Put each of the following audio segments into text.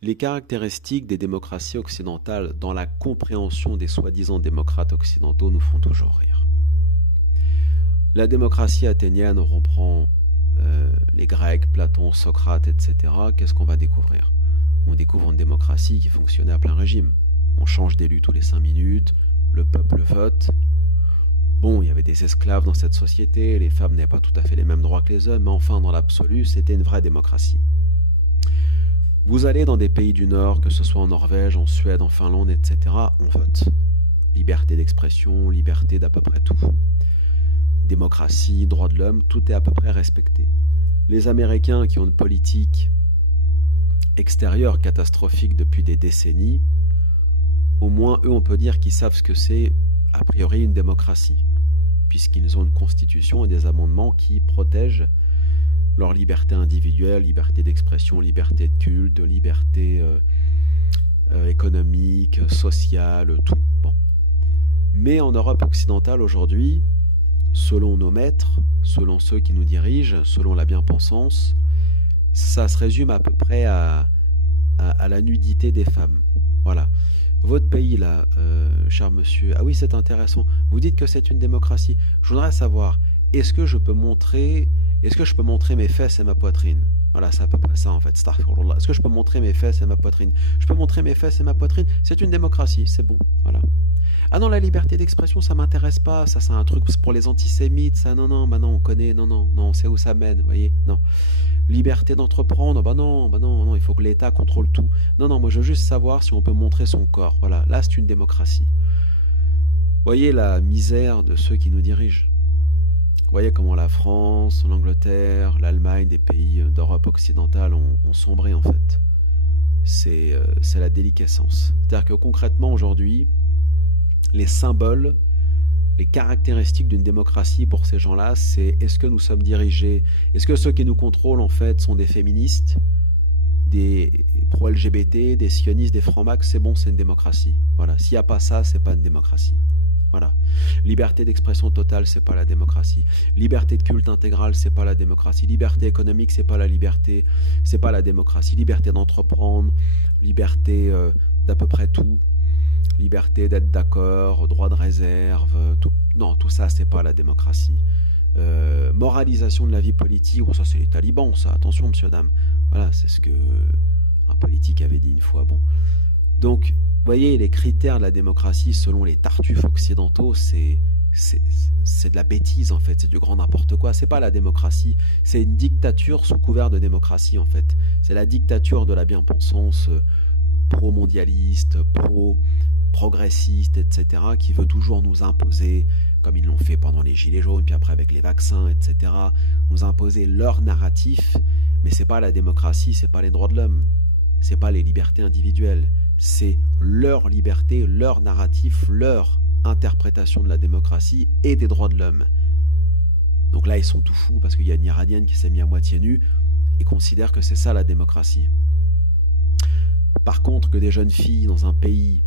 Les caractéristiques des démocraties occidentales dans la compréhension des soi-disant démocrates occidentaux nous font toujours rire. La démocratie athénienne, on reprend les Grecs, Platon, Socrate, etc. Qu'est-ce qu'on va découvrir? On découvre une démocratie qui fonctionnait à plein régime. On change d'élu tous les 5 minutes, le peuple vote. Bon, il y avait des esclaves dans cette société, les femmes n'avaient pas tout à fait les mêmes droits que les hommes, mais enfin, dans l'absolu, c'était une vraie démocratie. Vous allez dans des pays du Nord, que ce soit en Norvège, en Suède, en Finlande, etc., on vote. Liberté d'expression, liberté d'à peu près tout. Démocratie, droits de l'homme, tout est à peu près respecté. Les Américains qui ont une politique extérieure catastrophique depuis des décennies, au moins eux on peut dire qu'ils savent ce que c'est a priori une démocratie, puisqu'ils ont une constitution et des amendements qui protègent leur liberté individuelle, liberté d'expression, liberté de culte, liberté économique, sociale, tout. Bon. Mais en Europe occidentale aujourd'hui, selon nos maîtres, selon ceux qui nous dirigent, selon la bien-pensance, ça se résume à peu près à la nudité des femmes. Voilà. Votre pays, là, cher monsieur, ah oui, c'est intéressant. Vous dites que c'est une démocratie. Je voudrais savoir, est-ce que je peux montrer mes fesses et ma poitrine? Voilà, c'est à peu près ça en fait. Astaghfirullah. Est-ce que je peux montrer mes fesses et ma poitrine? Je peux montrer mes fesses et ma poitrine. C'est une démocratie, c'est bon. Voilà. Ah non, la liberté d'expression, ça m'intéresse pas. Ça, c'est un truc pour les antisémites. Ça, non, non, bah non, on connaît. Non, non, non, on sait où ça mène. Vous voyez? Non. Liberté d'entreprendre. Bah non, non, il faut que l'État contrôle tout. Non, non, moi je veux juste savoir si on peut montrer son corps. Voilà, là, c'est une démocratie. Voyez la misère de ceux qui nous dirigent. Vous voyez comment la France, l'Angleterre, l'Allemagne, des pays d'Europe occidentale ont sombré en fait. C'est la déliquescence. C'est-à-dire que concrètement aujourd'hui, les symboles, les caractéristiques d'une démocratie pour ces gens-là, c'est est-ce que nous sommes dirigés, est-ce que ceux qui nous contrôlent en fait sont des féministes, des pro-LGBT, des sionistes, des francs-macs, c'est bon, c'est une démocratie. Voilà, s'il n'y a pas ça, c'est pas une démocratie. Voilà. Liberté d'expression totale, c'est pas la démocratie. Liberté de culte intégrale, c'est pas la démocratie. Liberté économique, c'est pas la liberté, c'est pas la démocratie. Liberté d'entreprendre, liberté d'à peu près tout, liberté d'être d'accord, droit de réserve, tout. Non, tout ça, c'est pas la démocratie. Moralisation de la vie politique, bon, ça c'est les talibans, ça. Attention, monsieur, dame. Voilà, c'est ce que un politique avait dit une fois. Bon. Donc, vous voyez, les critères de la démocratie selon les tartuffes occidentaux, c'est de la bêtise en fait, c'est du grand n'importe quoi. C'est pas la démocratie, c'est une dictature sous couvert de démocratie en fait. C'est la dictature de la bien-pensance pro-mondialiste, pro-progressiste, etc., qui veut toujours nous imposer, comme ils l'ont fait pendant les Gilets jaunes, puis après avec les vaccins, etc., nous imposer leur narratif, mais c'est pas la démocratie, c'est pas les droits de l'homme, c'est pas les libertés individuelles. C'est leur liberté, leur narratif, leur interprétation de la démocratie et des droits de l'homme. Donc là, ils sont tout fous parce qu'il y a une Iranienne qui s'est mise à moitié nue et considère que c'est ça la démocratie. Par contre, que des jeunes filles dans un pays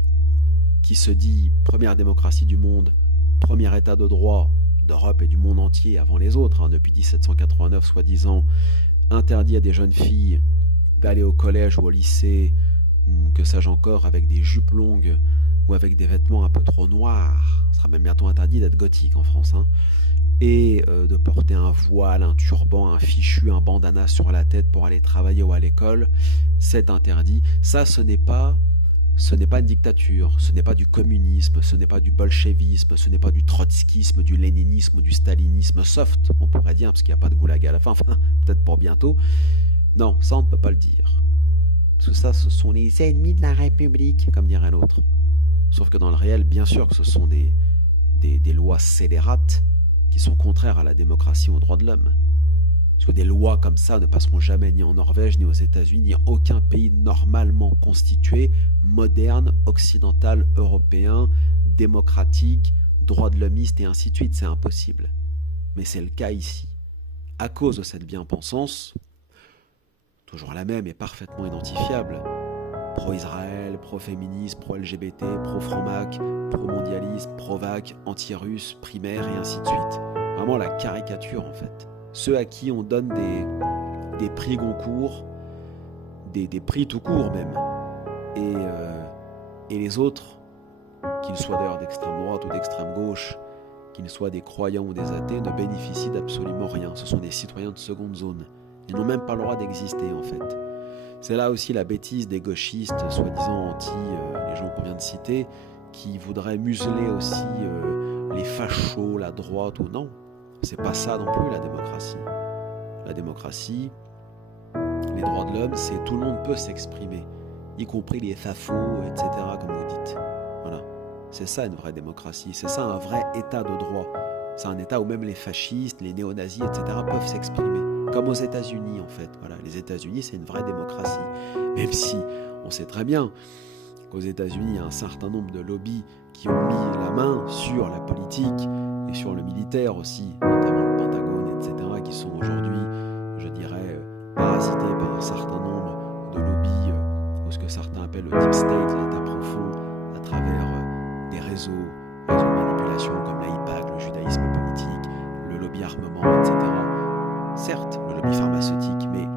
qui se dit première démocratie du monde, premier état de droit d'Europe et du monde entier avant les autres, depuis 1789 soi-disant, interdit à des jeunes filles d'aller au collège ou au lycée, que sais-je encore, avec des jupes longues ou avec des vêtements un peu trop noirs. Ce sera même bientôt interdit d'être gothique en France, hein. Et de porter un voile, un turban, un fichu, un bandana sur la tête pour aller travailler ou à l'école, c'est interdit. Ça, ce n'est pas une dictature, ce n'est pas du communisme, ce n'est pas du bolchevisme, ce n'est pas du trotskisme, du léninisme ou du stalinisme soft, on pourrait dire, parce qu'il n'y a pas de goulag à la fin, enfin, peut-être pour bientôt. Non, ça on ne peut pas le dire. Tout ça, ce sont les ennemis de la République, comme dirait l'autre. Sauf que dans le réel, bien sûr que ce sont des lois scélérates qui sont contraires à la démocratie et aux droits de l'homme. Parce que des lois comme ça ne passeront jamais ni en Norvège, ni aux États-Unis, ni en aucun pays normalement constitué, moderne, occidental, européen, démocratique, droit de l'hommiste et ainsi de suite. C'est impossible. Mais c'est le cas ici. À cause de cette bien-pensance, toujours la même et parfaitement identifiable, pro-Israël, pro-féministe, pro-LGBT, pro-franc-mac, pro-mondialiste, pro-vac, anti-russe, primaire et ainsi de suite. Vraiment la caricature en fait. Ceux à qui on donne des prix Goncourt, des prix tout court même. Et les autres, qu'ils soient d'ailleurs d'extrême droite ou d'extrême gauche, qu'ils soient des croyants ou des athées, ne bénéficient d'absolument rien. Ce sont des citoyens de seconde zone. Ils n'ont même pas le droit d'exister en fait. C'est là aussi la bêtise des gauchistes, soi-disant anti, les gens qu'on vient de citer, qui voudraient museler aussi les fachos, la droite ou non. C'est pas ça non plus la démocratie. La démocratie, les droits de l'homme, c'est tout le monde peut s'exprimer, y compris les fafos, etc., comme vous dites. Voilà. C'est ça une vraie démocratie, c'est ça un vrai état de droit. C'est un état où même les fascistes, les néo-nazis, etc. peuvent s'exprimer. Comme aux États-Unis en fait. Voilà. Les États-Unis, c'est une vraie démocratie. Même si on sait très bien qu'aux États-Unis, il y a un certain nombre de lobbies qui ont mis la main sur la politique et sur le militaire aussi, notamment le Pentagone, etc., qui sont aujourd'hui, je dirais, parasités par un certain nombre de lobbies, ou ce que certains appellent le deep state, l'état profond, à travers des réseaux de manipulation comme l'AIPAC, le judaïsme politique, le lobby armement, etc. Certes, le lobby pharmaceutique, mais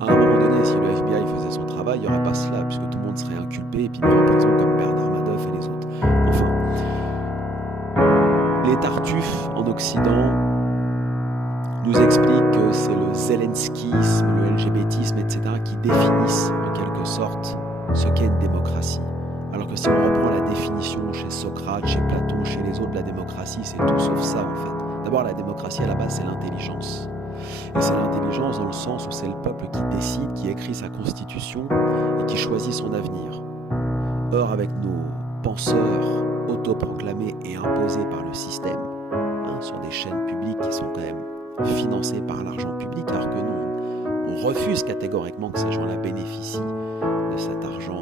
à un moment donné, si le FBI faisait son travail, il n'y aurait pas cela, puisque tout le monde serait inculpé et puis mis en prison comme Bernard Madoff et les autres. Enfin, les tartuffes en Occident nous expliquent que c'est le zelenskisme, le LGBTisme, etc. qui définissent en quelque sorte ce qu'est une démocratie. Alors que si on reprend la définition chez Socrate, chez Platon, chez les autres de la démocratie, c'est tout sauf ça en fait. D'abord, la démocratie à la base, c'est l'intelligence. Et c'est l'intelligence dans le sens où c'est le peuple qui décide, qui écrit sa constitution et qui choisit son avenir. Or, avec nos penseurs autoproclamés et imposés par le système, sur des chaînes publiques qui sont quand même financées par l'argent public, alors que nous, on refuse catégoriquement que ces gens-là bénéficient de cet argent,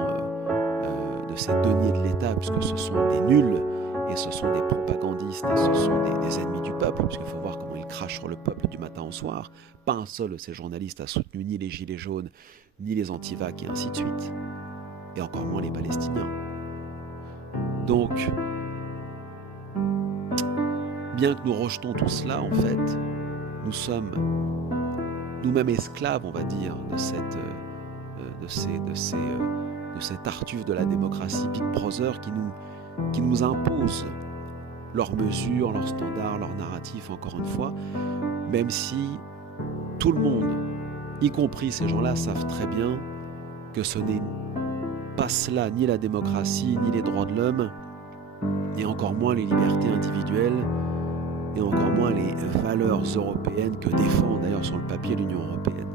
de ces deniers de l'État, puisque ce sont des nuls, et ce sont des propagandistes, et ce sont des ennemis du peuple, puisqu'il faut voir comment ils crachent sur le peuple du matin au soir. Pas un seul de ces journalistes a soutenu ni les Gilets jaunes, ni les antivax, et ainsi de suite. Et encore moins les Palestiniens. Donc, bien que nous rejetons tout cela, en fait, nous sommes nous-mêmes esclaves, on va dire, de ces tartuffes de la démocratie Big Brother qui nous imposent leurs mesures, leurs standards, leurs narratifs, encore une fois, même si tout le monde, y compris ces gens-là, savent très bien que ce n'est pas cela, ni la démocratie, ni les droits de l'homme, et encore moins les libertés individuelles, et encore moins les valeurs européennes que défend d'ailleurs sur le papier l'Union européenne.